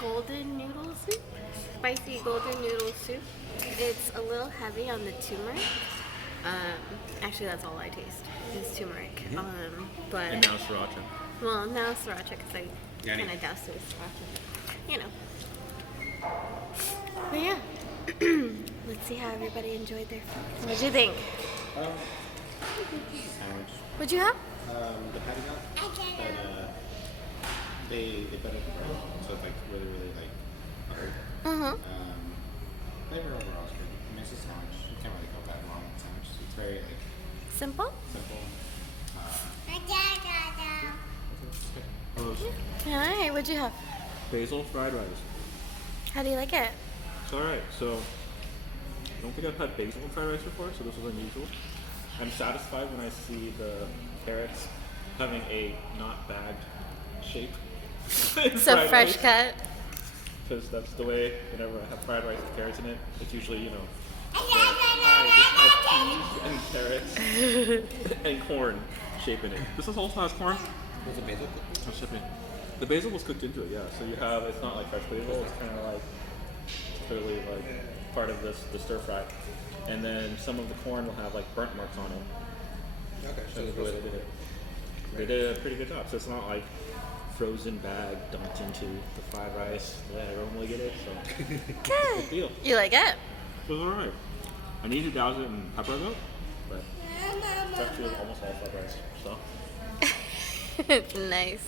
golden noodle soup, spicy golden noodle soup. It's a little heavy on the turmeric. Actually, that's all I taste is turmeric. But And now sriracha. well, now sriracha because I Yanni. kind of doused it with sriracha. You know. But yeah, let's see how everybody enjoyed their food. What'd you think? Sandwich. What'd you have? The patty melt. But they put it in bread, so it's like really like buttered. Flavor overall is good. I mean, it's a sandwich. You can't really go that wrong with sandwich. It's very like Simple? simple. Alright, what'd you have? Basil fried rice. How do you like it? It's alright. So, I don't think I've had basil fried rice before, so this is unusual. I'm satisfied when I see the carrots having a not bagged shape. It's a fresh cut. Because that's the way, whenever I have fried rice with carrots in it, it's usually, you know, hi, this has peas and carrots and corn shape in it. This also has corn. Was it basil cooked? Oh, shipping. The basil was cooked into it, yeah. So you have, it's not like fresh basil, it's kind of like, clearly like part of this, the stir fry. And then some of the corn will have like burnt marks on it. Okay, so That's the way they did it. They did a pretty good job. So it's not like frozen bag dumped into the fried rice the way I normally get it. So good deal. You like it? It was alright. I need to douse it in pepper though, but it's actually almost all fried rice. So Nice.